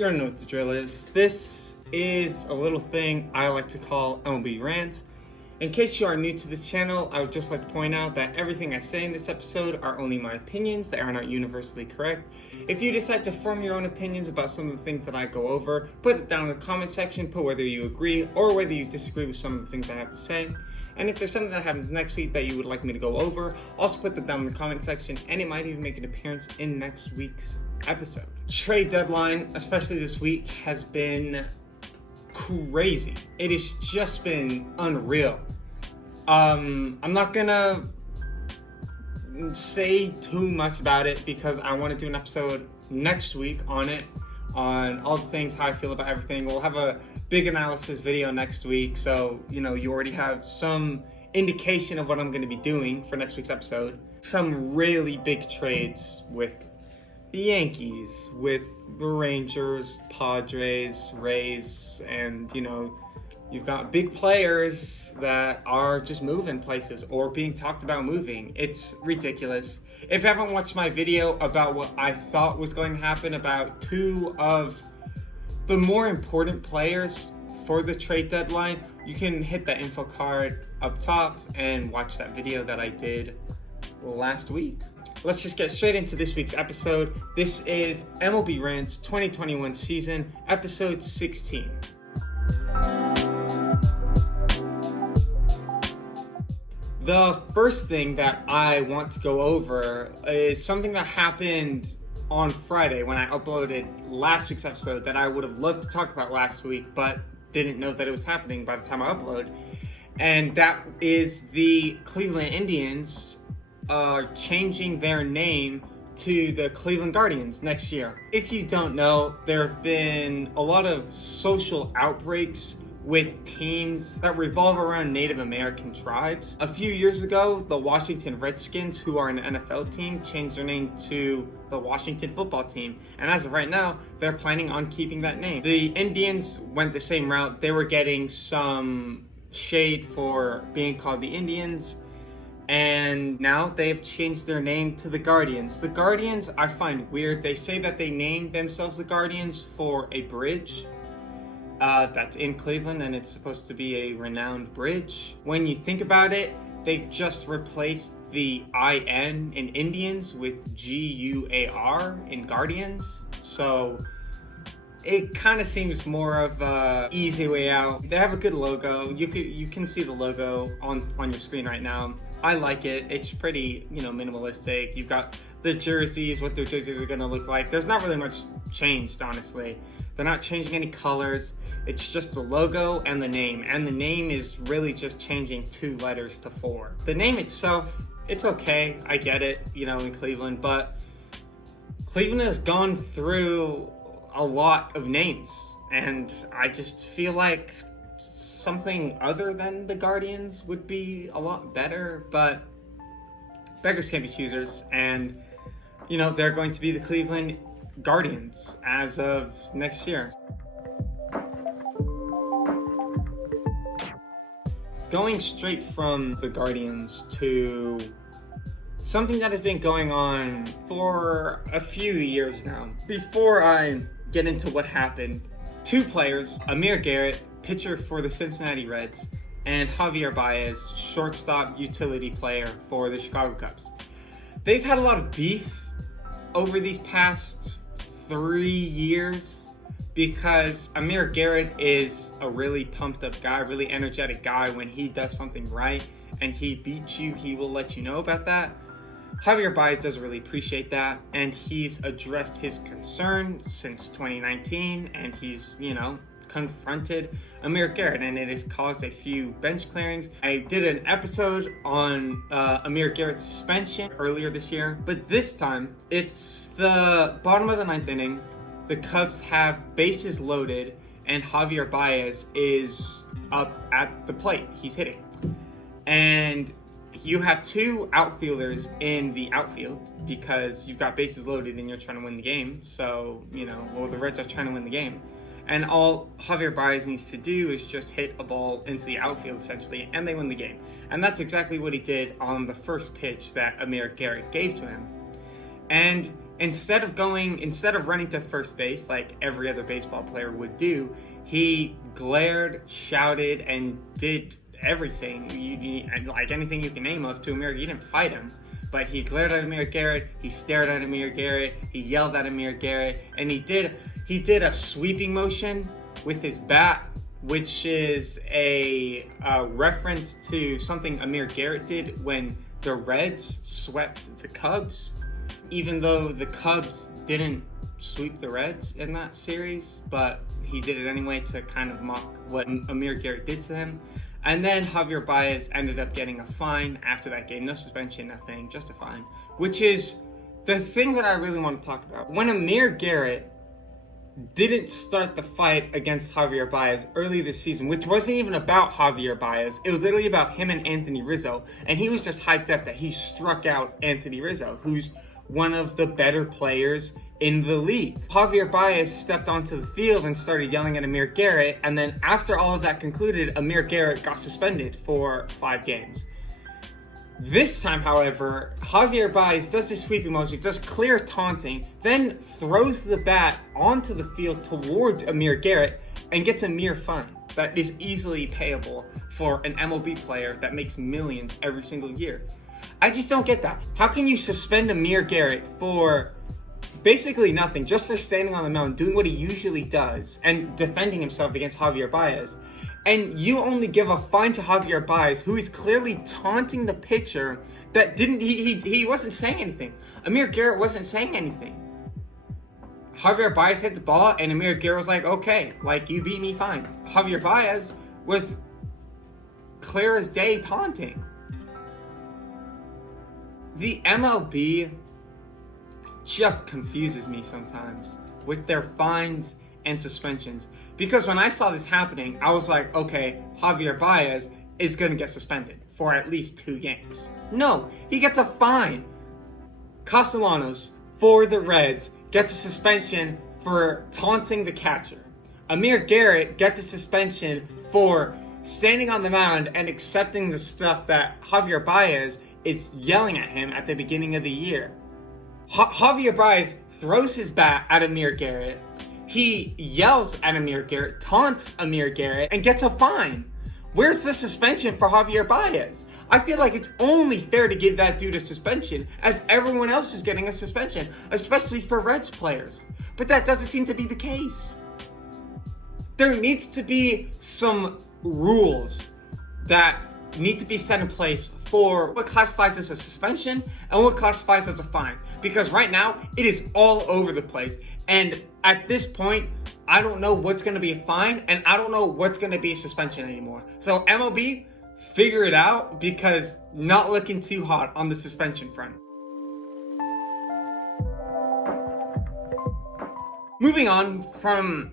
You already know what the drill is. This is a little thing I like to call MLB Rants. In case you are new to this channel, I would just like to point out that everything I say in this episode are only my opinions. They are not universally correct. If you decide to form your own opinions about some of the things that I go over, put it down in the comment section, put whether you agree or whether you disagree with some of the things I have to say. And if there's something that happens next week that you would like me to go over, also put that down in the comment section, and it might even make an appearance in next week's episode. Trade deadline, especially this week, has been crazy. It has just been unreal. I'm not gonna say too much about it because I want to do an episode next week on it, on all the things, how I feel about everything. We'll have a big analysis video next week, so you already have some indication of what I'm going to be doing for next week's episode. Some really big trades with the Yankees, with the Rangers, Padres, Rays, and you've got big players that are just moving places or being talked about moving. It's ridiculous. If you haven't watched my video about what I thought was going to happen about two of the more important players for the trade deadline, you can hit that info card up top and watch that video that I did last week. Let's just get straight into this week's episode. This is MLB Rants 2021 season, episode 16. The first thing that I want to go over is something that happened on Friday when I uploaded last week's episode that I would have loved to talk about last week, but didn't know that it was happening by the time I upload. And that is the Cleveland Indians changing their name to the Cleveland Guardians next year. If you don't know, there have been a lot of social outbreaks with teams that revolve around Native American tribes. A few years ago, the Washington Redskins, who are an NFL team, changed their name to the Washington Football Team. And as of right now, they're planning on keeping that name. The Indians went the same route. They were getting some shade for being called the Indians, and now they've changed their name to the Guardians. The Guardians I find weird. They say that they named themselves the Guardians for a bridge that's in Cleveland, and it's supposed to be a renowned bridge. When you think about it, they've just replaced the IN in Indians with GUAR in Guardians. So it kind of seems more of a easy way out. They have a good logo. You can see the logo on your screen right now. I like it. It's pretty, minimalistic. You've got the jerseys, what their jerseys are going to look like. There's not really much changed, honestly. They're not changing any colors. It's just the logo and the name. And the name is really just changing 2 letters to 4. The name itself, it's okay. I get it, in Cleveland. But Cleveland has gone through a lot of names. And I just feel like something other than the Guardians would be a lot better. But beggars can't be choosers. And, they're going to be the Cleveland Guardians as of next year. Going straight from the Guardians to something that has been going on for a few years now. Before I get into what happened, 2 players, Amir Garrett, pitcher for the Cincinnati Reds, and Javier Baez, shortstop utility player for the Chicago Cubs. They've had a lot of beef over these past 3 years because Amir Garrett is a really pumped up guy, really energetic guy. When he does something right and he beats you, he will let you know about that. Javier Baez doesn't really appreciate that, and he's addressed his concern since 2019, and he's, confronted Amir Garrett, and it has caused a few bench clearings. I did an episode on Amir Garrett's suspension earlier this year, but this time it's the bottom of the 9th inning. The Cubs have bases loaded, and Javier Baez is up at the plate. He's hitting. And you have 2 outfielders in the outfield because you've got bases loaded and you're trying to win the game. So, the Reds are trying to win the game. And all Javier Baez needs to do is just hit a ball into the outfield, essentially, and they win the game. And that's exactly what he did on the first pitch that Amir Garrett gave to him. And instead of running to first base like every other baseball player would do, he glared, shouted, and did everything, like anything you can name of, to Amir. He didn't fight him, but he glared at Amir Garrett, he stared at Amir Garrett, he yelled at Amir Garrett, and he did a sweeping motion with his bat, which is a reference to something Amir Garrett did when the Reds swept the Cubs, even though the Cubs didn't sweep the Reds in that series, but he did it anyway to kind of mock what Amir Garrett did to him. And then Javier Baez ended up getting a fine after that game. No suspension, nothing, just a fine. Which is the thing that I really want to talk about. When Amir Garrett didn't start the fight against Javier Baez early this season, which wasn't even about Javier Baez. It was literally about him and Anthony Rizzo. And he was just hyped up that he struck out Anthony Rizzo, who's one of the better players in the league. Javier Baez stepped onto the field and started yelling at Amir Garrett, and then after all of that concluded, Amir Garrett got suspended for 5 games. This time, however, Javier Baez does this sweeping motion, does clear taunting, then throws the bat onto the field towards Amir Garrett and gets a mere fine that is easily payable for an MLB player that makes millions every single year. I just don't get that. How can you suspend Amir Garrett for basically nothing, just for standing on the mound, doing what he usually does, and defending himself against Javier Baez, and you only give a fine to Javier Baez, who is clearly taunting the pitcher that he wasn't saying anything. Amir Garrett wasn't saying anything. Javier Baez hit the ball, and Amir Garrett was like, okay, like, you beat me, fine. Javier Baez was clear as day taunting. The MLB just confuses me sometimes with their fines and suspensions. Because when I saw this happening, I was like, okay, Javier Baez is going to get suspended for at least 2 games. No, he gets a fine. Castellanos, for the Reds, gets a suspension for taunting the catcher. Amir Garrett gets a suspension for standing on the mound and accepting the stuff that Javier Baez is yelling at him at the beginning of the year. Javier Baez throws his bat at Amir Garrett. He yells at Amir Garrett, taunts Amir Garrett, and gets a fine. Where's the suspension for Javier Baez? I feel like it's only fair to give that dude a suspension, as everyone else is getting a suspension, especially for Reds players. But that doesn't seem to be the case. There needs to be some rules that need to be set in place for what classifies as a suspension and what classifies as a fine. Because right now, it is all over the place. And at this point, I don't know what's going to be a fine, and I don't know what's going to be a suspension anymore. So MLB, figure it out, because not looking too hot on the suspension front. Moving on from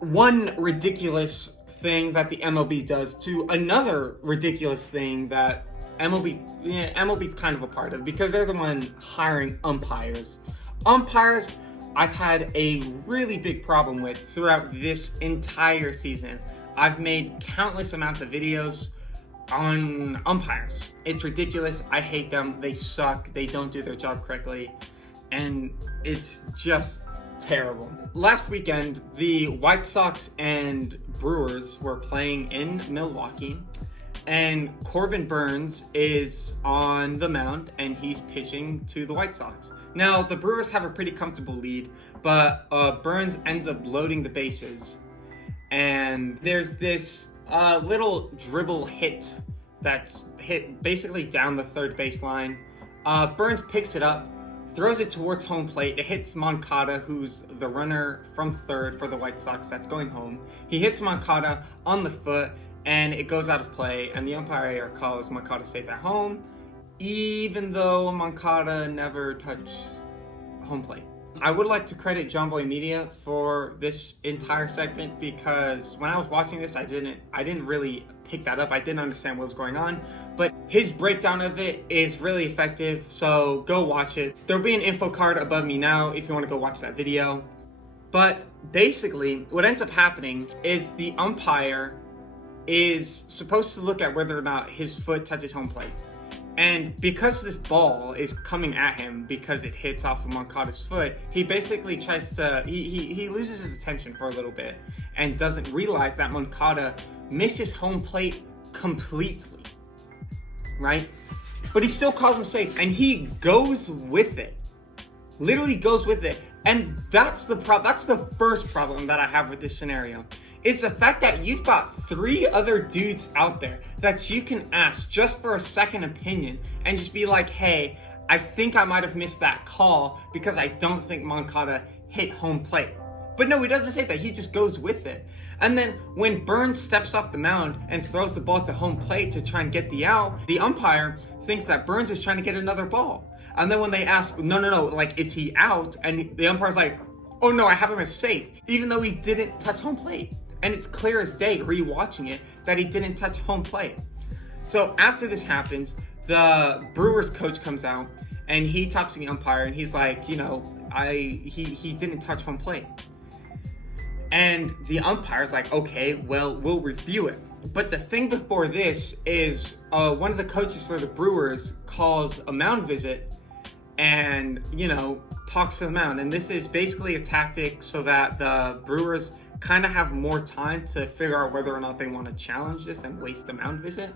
one ridiculous thing that the MLB does to another ridiculous thing that MLB's kind of a part of, because they're the one hiring umpires. Umpires, I've had a really big problem with throughout this entire season. I've made countless amounts of videos on umpires. It's ridiculous. I hate them. They suck. They don't do their job correctly. And it's just terrible. Last weekend, the White Sox and Brewers were playing in Milwaukee, and Corbin Burnes is on the mound and he's pitching to the White Sox. Now, the Brewers have a pretty comfortable lead, but Burnes ends up loading the bases, and there's this little dribble hit that's hit basically down the third baseline. Burnes picks it up, throws it towards home plate. It hits Moncada, who's the runner from third for the White Sox that's going home. He hits Moncada on the foot, and it goes out of play, and the umpire calls Moncada safe at home, even though Moncada never touched home plate. I would like to credit John Boy Media for this entire segment, because when I was watching this, I didn't really pick that up. I didn't understand what was going on, but his breakdown of it is really effective, so go watch it. There'll be an info card above me now if you want to go watch that video. But basically, what ends up happening is the umpire is supposed to look at whether or not his foot touches home plate. And because this ball is coming at him because it hits off of Moncada's foot, he basically tries to, he loses his attention for a little bit and doesn't realize that Moncada misses home plate completely, right? But he still calls him safe, and he goes with it. Literally goes with it. And that's the first problem that I have with this scenario. It's the fact that you've got 3 other dudes out there that you can ask just for a second opinion and just be like, hey, I think I might have missed that call because I don't think Moncada hit home plate. But no, he doesn't say that. He just goes with it. And then when Burns steps off the mound and throws the ball to home plate to try and get the out, the umpire thinks that Burns is trying to get another ball. And then when they ask, no, like, is he out? And the umpire's like, oh no, I have him as safe, even though he didn't touch home plate. And it's clear as day, rewatching it, that he didn't touch home plate. So after this happens, the Brewers coach comes out and he talks to the umpire and he's like, he didn't touch home plate. And the umpire's like, okay, well, we'll review it. But the thing before this is one of the coaches for the Brewers calls a mound visit and, talks to the mound. And this is basically a tactic so that the Brewers kind of have more time to figure out whether or not they want to challenge this and waste the mound visit.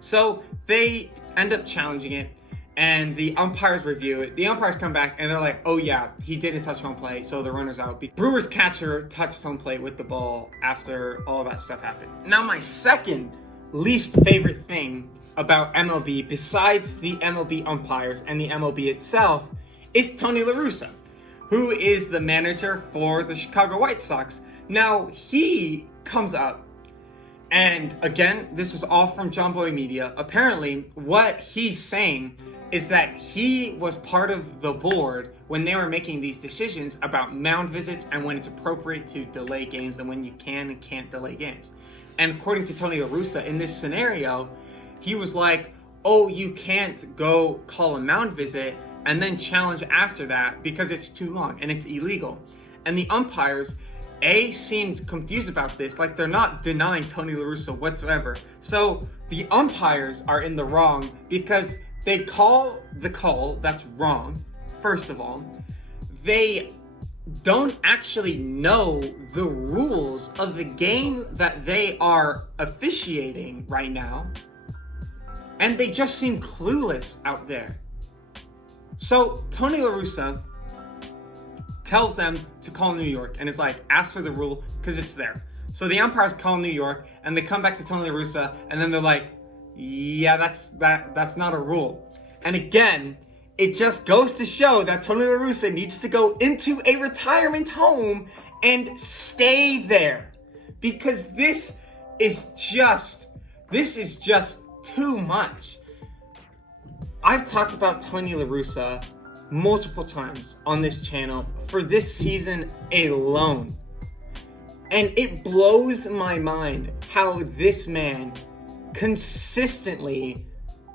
So they end up challenging it, and the umpires review it. The umpires come back and they're like, oh yeah, he didn't touch home plate, so the runner's out. Brewers catcher touched home plate with the ball after all that stuff happened. Now, my second least favorite thing about MLB, besides the MLB umpires and the MLB itself, is Tony La Russa, who is the manager for the Chicago White Sox. Now, he comes up, and again, this is all from John Boy Media. Apparently, what he's saying is that he was part of the board when they were making these decisions about mound visits and when it's appropriate to delay games and when you can and can't delay games. And according to Tony La Russa, in this scenario, he was like, oh, you can't go call a mound visit and then challenge after that because it's too long and it's illegal. And the umpires, seemed confused about this, like they're not denying Tony La Russa whatsoever. So the umpires are in the wrong because they call the call that's wrong, first of all. They don't actually know the rules of the game that they are officiating right now. And they just seem clueless out there. So Tony La Russa tells them to call New York and is like, ask for the rule because it's there. So the umpires call New York and they come back to Tony La Russa and then they're like, yeah, that's not a rule. And again, it just goes to show that Tony La Russa needs to go into a retirement home and stay there, because this is just too much. I've talked about Tony La Russa multiple times on this channel for this season alone. And it blows my mind how this man consistently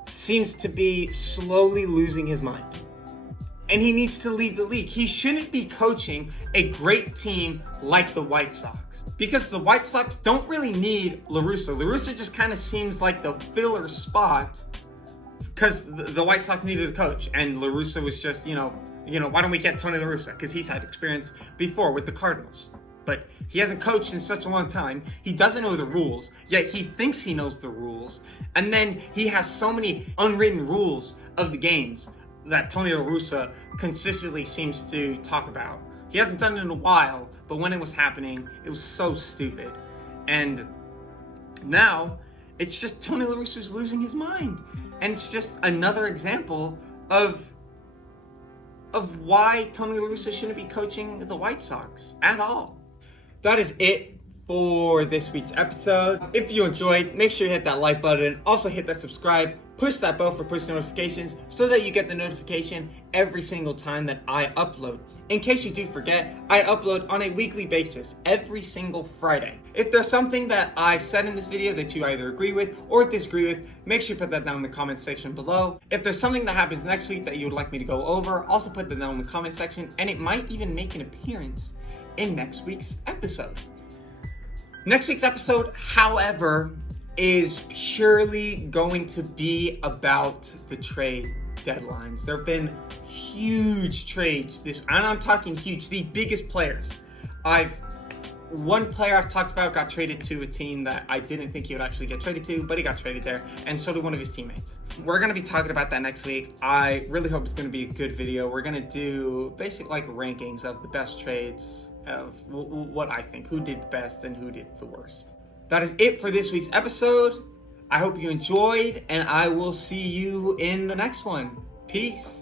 seems to be slowly losing his mind. And he needs to leave the league. He shouldn't be coaching a great team like the White Sox, because the White Sox don't really need La Russa. La Russa just kind of seems like the filler spot because the White Sox needed a coach, and La Russa was just, why don't we get Tony La Russa? Because he's had experience before with the Cardinals. But he hasn't coached in such a long time. He doesn't know the rules, yet he thinks he knows the rules. And then he has so many unwritten rules of the games that Tony La Russa consistently seems to talk about. He hasn't done it in a while, but when it was happening, it was so stupid. And now, it's just Tony La Russa's losing his mind. And it's just another example of why Tony La Russa shouldn't be coaching the White Sox at all. That is it for this week's episode. If you enjoyed, make sure you hit that like button. Also hit that subscribe. Push that bell for push notifications so that you get the notification every single time that I upload. In case you do forget, I upload on a weekly basis every single Friday. If there's something that I said in this video that you either agree with or disagree with, make sure you put that down in the comments section below. If there's something that happens next week that you would like me to go over, also put that down in the comment section, and it might even make an appearance in next week's episode. Next week's episode, however, is purely going to be about the trade deadlines. There have been huge trades and I'm talking huge, the biggest players. One player I've talked about got traded to a team that I didn't think he would actually get traded to, but he got traded there, and so did one of his teammates. We're going to be talking about that next week. I really hope it's going to be a good video. We're going to do basic rankings of the best trades, of what I think, who did the best and who did the worst. That is it for this week's episode. I hope you enjoyed, and I will see you in the next one. Peace.